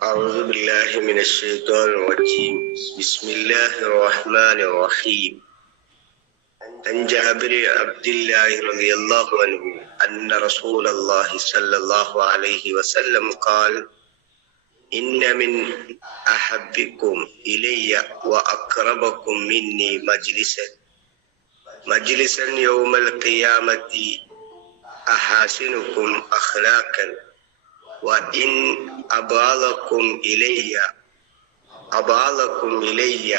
أعوذ بالله من الشيطان الرجيم. بسم الله الرحمن الرحيم. عن جابر عبد الله رضي الله عنه أن رسول الله صلى الله عليه وسلم قال إن من أحبكم إلي وأقربكم مني مجلسا. مجلسا يوم القيامة أحاسنكم أخلاقا. وإن أبغضكم إلي أبغضكم إلي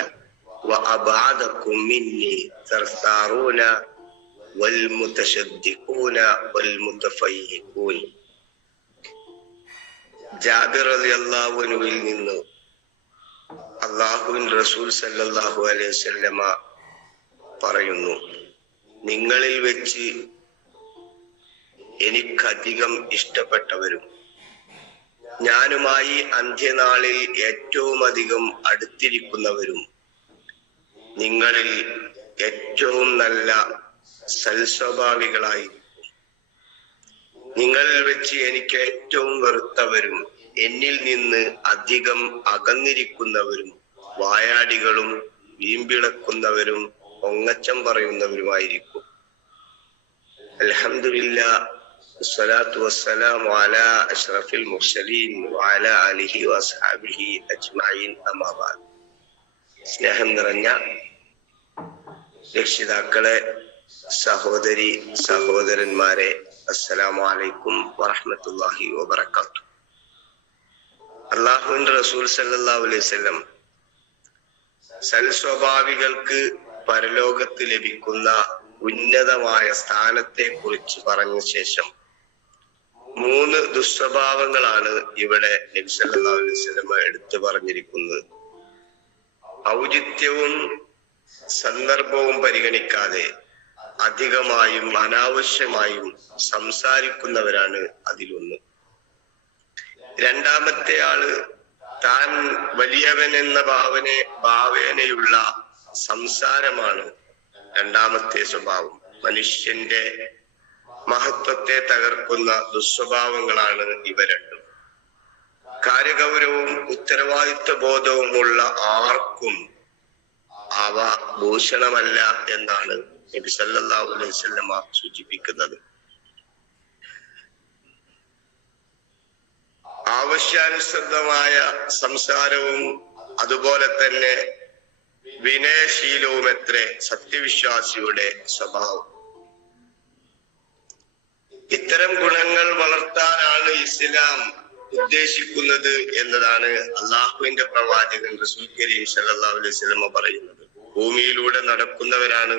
وأبعدكم مني ثرثارون والمتشدقون والمتفيهقون ജാബിർ അലി അള്ളാഹുവിനുവിൽ നിന്ന് അള്ളാഹുവിൻ റസൂൽ സല്ലല്ലാഹു അലൈഹി വസല്ലമ പറയുന്നു നിങ്ങളിൽ വെച്ച് എനിക്കധികം ഇഷ്ടപ്പെട്ടവരും ഞാനുമായി അന്ത്യനാളിൽ ഏറ്റവും അധികം അടുത്തിരിക്കുന്നവരും നിങ്ങളിൽ ഏറ്റവും നല്ല സൽസ്വഭാവികളായി. നിങ്ങളിൽ വെച്ച് എനിക്ക് ഏറ്റവും വെറുത്തവരും എന്നിൽ നിന്ന് അധികം അകന്നിരിക്കുന്നവരും വായാടികളും വീമ്പിളക്കുന്നവരും ഒങ്ങച്ചം പറയുന്നവരുമായിരിക്കും. അൽഹംദുലില്ലാ الصلاة والسلام على أشرف المرسلين وعلى آله وأصحابه أجمعين أما بعد സ്നേഹം നിറഞ്ഞ രക്ഷിതാക്കളെ സഹോദരി സഹോദരന്മാരെ അസ്സലാമു അലൈക്കും വറഹ്മത്തുള്ളാഹി വബറകാത്തു അള്ളാഹുവിന്റെ റസൂൽ സല്ലല്ലാഹു അലൈഹി വസല്ലം സൽസ്വഭാവികൾക്ക് പരലോകത്ത് ലഭിക്കുന്ന ഉന്നതമായ സ്ഥാനത്തെ കുറിച്ച് പറഞ്ഞ ശേഷം മൂന്ന് ദുസ്വഭാവങ്ങളാണ് ഇവിടെ നബി സല്ലല്ലാഹു അലൈഹി വസല്ലം എടുത്തു പറഞ്ഞിരിക്കുന്നത്. ഔചിത്യവും സന്ദർഭവും പരിഗണിക്കാതെ അധികമായും അനാവശ്യമായും സംസാരിക്കുന്നവരാണ് അതിലൊന്ന്. രണ്ടാമത്തെ ആൾ താൻ വലിയവൻ എന്ന ഭാവന ഭാവേനയുള്ള സംസാരമാണ് രണ്ടാമത്തെ സ്വഭാവം. മനുഷ്യന്റെ മഹത്വത്തെ തകർക്കുന്ന ദുസ്വഭാവങ്ങളാണ് ഇവ രണ്ടും. കാര്യഗൗരവും ഉത്തരവാദിത്വ ബോധവുമുള്ള ആർക്കും അവ ഭൂഷണമല്ല എന്നാണ് നബി സല്ലല്ലാഹു അലൈഹി വസല്ലമ സൂചിപ്പിക്കുന്നത്. ആവശ്യാനുസൃതമായ സംസാരവും അതുപോലെ തന്നെ വിനയശീലവും എത്ര സത്യവിശ്വാസിയുടെ സ്വഭാവം. ഇത്തരം ഗുണങ്ങൾ വളർത്താനാണ് ഇസ്ലാം ഉദ്ദേശിക്കുന്നത് എന്നതാണ് അള്ളാഹുവിന്റെ പ്രവാചകൻ റസൂൽ കരീം സല്ലല്ലാഹു അലൈഹി പറയുന്നത്. ഭൂമിയിലൂടെ നടക്കുന്നവരാണ്.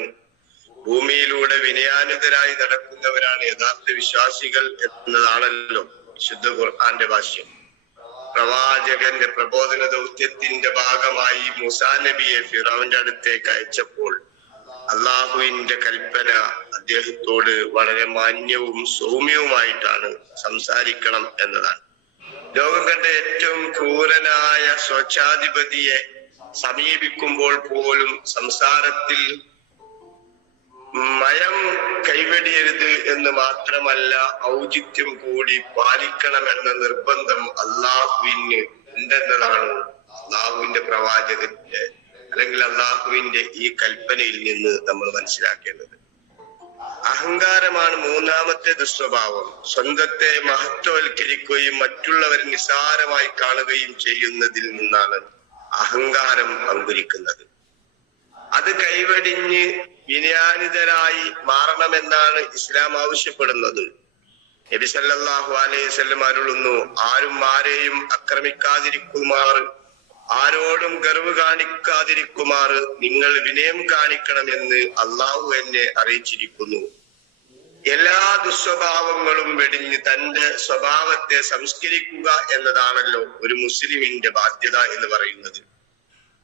ഭൂമിയിലൂടെ വിനയാനിതരായി നടക്കുന്നവരാണ് യഥാർത്ഥ വിശ്വാസികൾ എന്നതാണല്ലോ വിശുദ്ധ ഖുർആന്റെ ഭാഷ്യം. പ്രവാചകന്റെ പ്രബോധന ദൗത്യത്തിന്റെ ഭാഗമായി മുസാ നബിയെ ഫിറാവിന്റെ അടുത്തേക്ക് അയച്ചപ്പോൾ അള്ളാഹുവിന്റെ കൽപ്പന അദ്ദേഹത്തോട് വളരെ മാന്യവും സൗമ്യവുമായിട്ടാണ് സംസാരിക്കണം എന്നതാണ്. ലോകം കണ്ട ഏറ്റവും ക്രൂരനായ സ്വച്ഛാധിപതിയെ സമീപിക്കുമ്പോൾ പോലും സംസാരത്തിൽ മയം കൈവെടിയരുത് എന്ന് മാത്രമല്ല ഔചിത്യം കൂടി പാലിക്കണമെന്ന നിർബന്ധം അള്ളാഹുവിന് ഉണ്ടെന്നതാണ് അള്ളാഹുവിന്റെ പ്രവാചകന്റെ അല്ലെങ്കിൽ അള്ളാഹുവിന്റെ ഈ കൽപ്പനയിൽ നിന്ന് നമ്മൾ മനസ്സിലാക്കേണ്ടത്. അഹങ്കാരമാണ് മൂന്നാമത്തെ ദുസ്വഭാവം. സ്വന്തത്തെ മഹത്വവൽക്കരിക്കുകയും മറ്റുള്ളവർ നിസാരമായി കാണുകയും ചെയ്യുന്നതിൽ നിന്നാണ് അഹങ്കാരം അങ്കുരിക്കുന്നത്. അത് കൈവടിഞ്ഞ് വിനയാനിതരായി മാറണമെന്നാണ് ഇസ്ലാം ആവശ്യപ്പെടുന്നത്. നബി സല്ലല്ലാഹു അലൈഹി സ്വല്ലം അരുളുന്നു ആരും ആരെയും ആക്രമിക്കാതിരിക്കുമാർ ആരോടും ഗർവ് കാണിക്കാതിരിക്കുമാർ നിങ്ങൾ വിനയം കാണിക്കണമെന്ന് അള്ളാഹു എന്നെ അറിയിച്ചിരിക്കുന്നു. എല്ലാ ദുസ്വഭാവങ്ങളും വെടിഞ്ഞ് തന്റെ സ്വഭാവത്തെ സംസ്കരിക്കുക എന്നതാണല്ലോ ഒരു മുസ്ലിമിന്റെ ബാധ്യത എന്ന് പറയുന്നത്.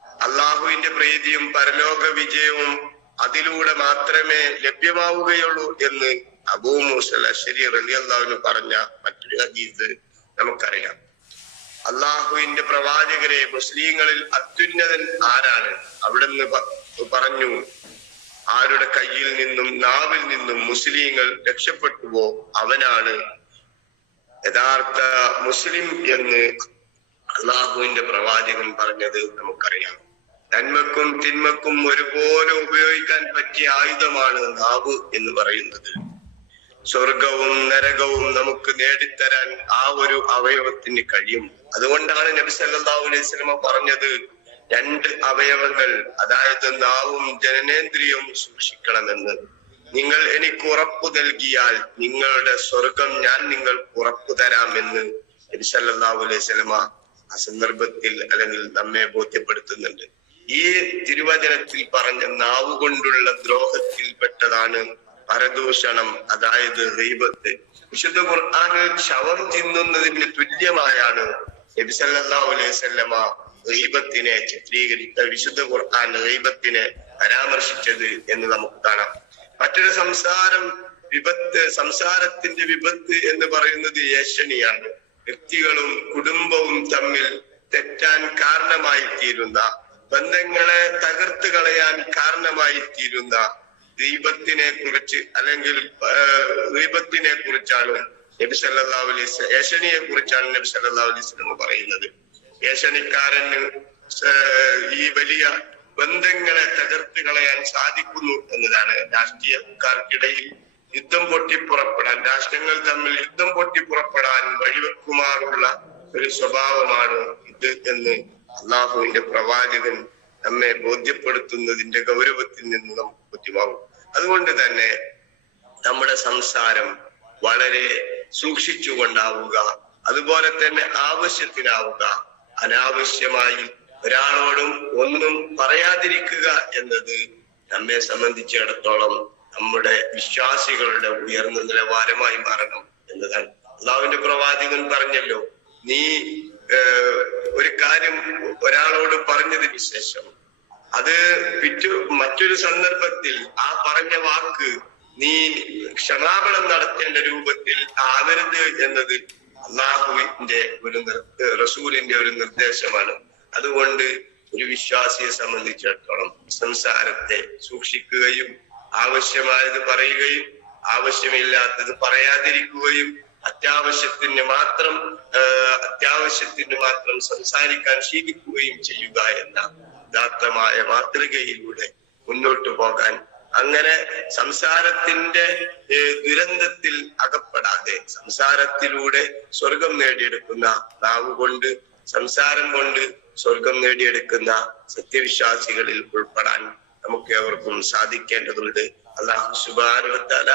അള്ളാഹുവിന്റെ പ്രീതിയും പരലോക വിജയവും അതിലൂടെ മാത്രമേ ലഭ്യമാവുകയുള്ളൂ എന്ന് അബൂ മൂസൽ അഷരി റലി അള്ളാഹുവിന് പറഞ്ഞ മറ്റൊരു ഹദീസ് നമുക്കറിയാം. അള്ളാഹുവിന്റെ പ്രവാചകരെ മുസ്ലിങ്ങളിൽ അത്യുന്നതൻ ആരാണ്? അവിടുന്ന് പറഞ്ഞു ആരുടെ കയ്യിൽ നിന്നും നാവിൽ നിന്നും മുസ്ലിങ്ങൾ രക്ഷപ്പെട്ടുവോ അവനാണ്. യഥാർത്ഥ മുസ്ലിം എന്ന് അള്ളാഹുവിന്റെ പ്രവാചകൻ പറഞ്ഞത് നമുക്കറിയാം. നന്മക്കും തിന്മക്കും ഒരുപോലെ ഉപയോഗിക്കാൻ പറ്റിയ ആയുധമാണ് നാവ് എന്ന് പറയുന്നത്. സ്വർഗവും നരകവും നമുക്ക് നേടിത്തരാൻ ആ ഒരു അവയവത്തിന് കഴിയും. അതുകൊണ്ടാണ് നബി സല്ലല്ലാഹു അലൈഹി വസല്ലമ പറഞ്ഞത് രണ്ട് അവയവങ്ങൾ അതായത് നാവും ജനനേന്ദ്രിയവും സൂക്ഷിക്കണമെന്ന്. നിങ്ങൾ എനിക്ക് ഉറപ്പു നൽകിയാൽ നിങ്ങളുടെ സ്വർഗം ഞാൻ നിങ്ങൾക്ക് ഉറപ്പു തരാമെന്ന് നബി സല്ലല്ലാഹു അലൈഹി വസല്ലമ ആ സന്ദർഭത്തിൽ അല്ലെങ്കിൽ നമ്മെ ബോധ്യപ്പെടുത്തുന്നുണ്ട്. ഈ തിരുവചനത്തിൽ പറഞ്ഞ നാവ് കൊണ്ടുള്ള ദ്രോഹത്തിൽപ്പെട്ടതാണ് പരദൂഷണം അതായത് റീബത്ത്. വിശുദ്ധ ഖുർആൻ ശവം തിന്നുന്നതിന് തുല്യമായാണ് നബി സല്ലല്ലാഹു അലൈഹി റീബത്തിനെ ചിത്രീകരിച്ച വിശുദ്ധ ഖുർആൻ റീബത്തിനെ പരാമർശിച്ചത് എന്ന് നമുക്ക് കാണാം. മറ്റൊരു സംസാരം വിപത്ത് സംസാരത്തിന്റെ വിപത്ത് എന്ന് പറയുന്നത് ഏഷണിയാണ് വ്യക്തികളും കുടുംബവും തമ്മിൽ തെറ്റാൻ കാരണമായി തീരുന്ന ബന്ധങ്ങളെ തകർത്ത് കളയാൻ കാരണമായി തീരുന്ന ദീപത്തിനെ കുറിച്ച് അല്ലെങ്കിൽ ദീപത്തിനെ കുറിച്ചാണ് നബി സല്ലല്ലാഹു അലൈസ് ഏഷണിയെ കുറിച്ചാണ് നബി സല്ലല്ലാഹു അലൈസ് എന്ന് പറയുന്നത്. ഏഷണിക്കാരന് ഈ വലിയ ബന്ധങ്ങളെ തകർത്ത് കളയാൻ സാധിക്കുന്നു എന്നതാണ് രാഷ്ട്രീയക്കാർക്കിടയിൽ യുദ്ധം പൊട്ടിപ്പുറപ്പെടാൻ രാഷ്ട്രങ്ങൾ തമ്മിൽ യുദ്ധം പൊട്ടിപ്പുറപ്പെടാൻ വഴിവെക്കുമാറുള്ള ഒരു സ്വഭാവമാണ് ഇത് എന്ന് അള്ളാഹുവിന്റെ പ്രവാചകൻ നമ്മെ ബോധ്യപ്പെടുത്തുന്നതിന്റെ ഗൗരവത്തിൽ നിന്ന് നമുക്ക് ബുദ്ധിമാകും അതുകൊണ്ട് തന്നെ നമ്മുടെ സംസാരം വളരെ സൂക്ഷിച്ചുകൊണ്ടാവുക അതുപോലെ തന്നെ ആവശ്യത്തിനാവുക അനാവശ്യമായി ഒരാളോടും ഒന്നും പറയാതിരിക്കുക എന്നത് നമ്മെ സംബന്ധിച്ചിടത്തോളം നമ്മുടെ വിശ്വാസികളുടെ ഉയർന്ന നിലവാരമായി മാറണം എന്നതാണ്. അള്ളാവിന്റെ പ്രവാചകൻ പറഞ്ഞല്ലോ നീ ഒരു കാര്യം ഒരാളോട് പറഞ്ഞതിന് ശേഷം അത് പിറ്റു മറ്റൊരു സന്ദർഭത്തിൽ ആ പറഞ്ഞ വാക്ക് നീ ക്ഷമാപണം നടത്തേണ്ട രൂപത്തിൽ ആവരുത് എന്നത് അള്ളാഹുവിന്റെ ഒരു റസൂലിന്റെ ഒരു നിർദ്ദേശമാണ്. അതുകൊണ്ട് ഒരു വിശ്വാസിയെ സംബന്ധിച്ചിടത്തോളം സംസാരത്തെ സൂക്ഷിക്കുകയും ആവശ്യമായത് പറയുകയും ആവശ്യമില്ലാത്തത് പറയാതിരിക്കുകയും അത്യാവശ്യത്തിന് മാത്രം അത്യാവശ്യത്തിന് മാത്രം സംസാരിക്കാൻ ശീലിക്കുകയും ചെയ്യുക എന്ന ഉദാത്തമായ മാതൃകയിലൂടെ മുന്നോട്ട് പോകാൻ അങ്ങനെ സംസാരത്തിന്റെ ദുരന്തത്തിൽ അകപ്പെടാതെ സംസാരത്തിലൂടെ സ്വർഗം നേടിയെടുക്കുന്ന നാവ് കൊണ്ട് സംസാരം കൊണ്ട് സ്വർഗം നേടിയെടുക്കുന്ന സത്യവിശ്വാസികളിൽ ഉൾപ്പെടാൻ നമുക്ക് ഏവർക്കും സാധിക്കേണ്ടതുണ്ട്. അള്ളാഹു സുബാനുവത്താല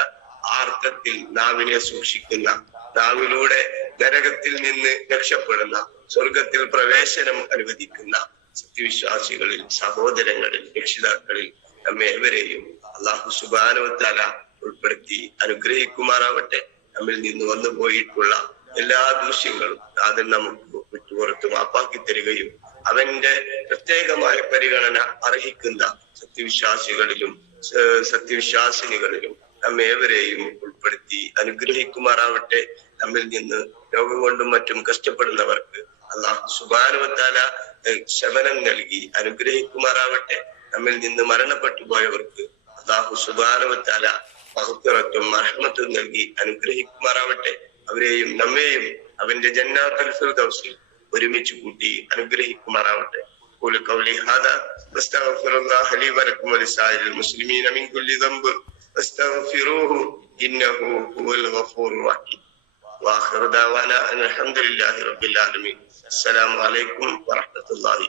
ആർത്തത്തിൽ നാവിനെ സൂക്ഷിക്കുന്ന നാവിലൂടെ നരകത്തിൽ നിന്ന് രക്ഷപ്പെടുന്ന സ്വർഗത്തിൽ പ്രവേശനം അനുവദിക്കുന്ന സത്യവിശ്വാസികളിൽ സഹോദരങ്ങളിൽ രക്ഷിതാക്കളിൽ നമ്മെ ഏവരെയും അള്ളാഹു സുബാനുവത്താല ഉൾപ്പെടുത്തി അനുഗ്രഹിക്കുമാറാവട്ടെ. നമ്മിൽ നിന്ന് വന്നു പോയിട്ടുള്ള എല്ലാ ദൂഷ്യങ്ങളും അതിൽ നമുക്ക് വിട്ടുപുറത്ത് മാപ്പാക്കി തരികയും അവന്റെ പ്രത്യേകമായ പരിഗണന അർഹിക്കുന്ന സത്യവിശ്വാസികളിലും സത്യവിശ്വാസിനികളിലും നമ്മേവരെയും ഉൾപ്പെടുത്തി അനുഗ്രഹിക്കുമാറാവട്ടെ. നമ്മിൽ നിന്ന് രോഗം കൊണ്ടും മറ്റും കഷ്ടപ്പെടുന്നവർക്ക് അള്ളാഹു സുബാനുവത്താല ശമനം നൽകി അനുഗ്രഹിക്കുമാറാവട്ടെ. നമ്മിൽ നിന്ന് മരണപ്പെട്ടു പോയവർക്ക് അള്ളാഹു സുബാനുവത്താല മഹത്തുറത്തും മഹമ്മത്തും നൽകി അനുഗ്രഹിക്കുമാറാവട്ടെ അവരെയും നമ്മെയും അവന്റെ ജന്നാത്തുൽ ഫിർദൗസിൽ ഒരുമിച്ച് കൂട്ടി അനുഗ്രഹിക്കുമാറാവട്ടെ قول قولي هذا واستغفر الله لي ولكم ولسائر المسلمين من كل ذنب واستغفروه انه هو الغفور الرحيم واخر دعوانا ان الحمد لله رب العالمين السلام عليكم ورحمه الله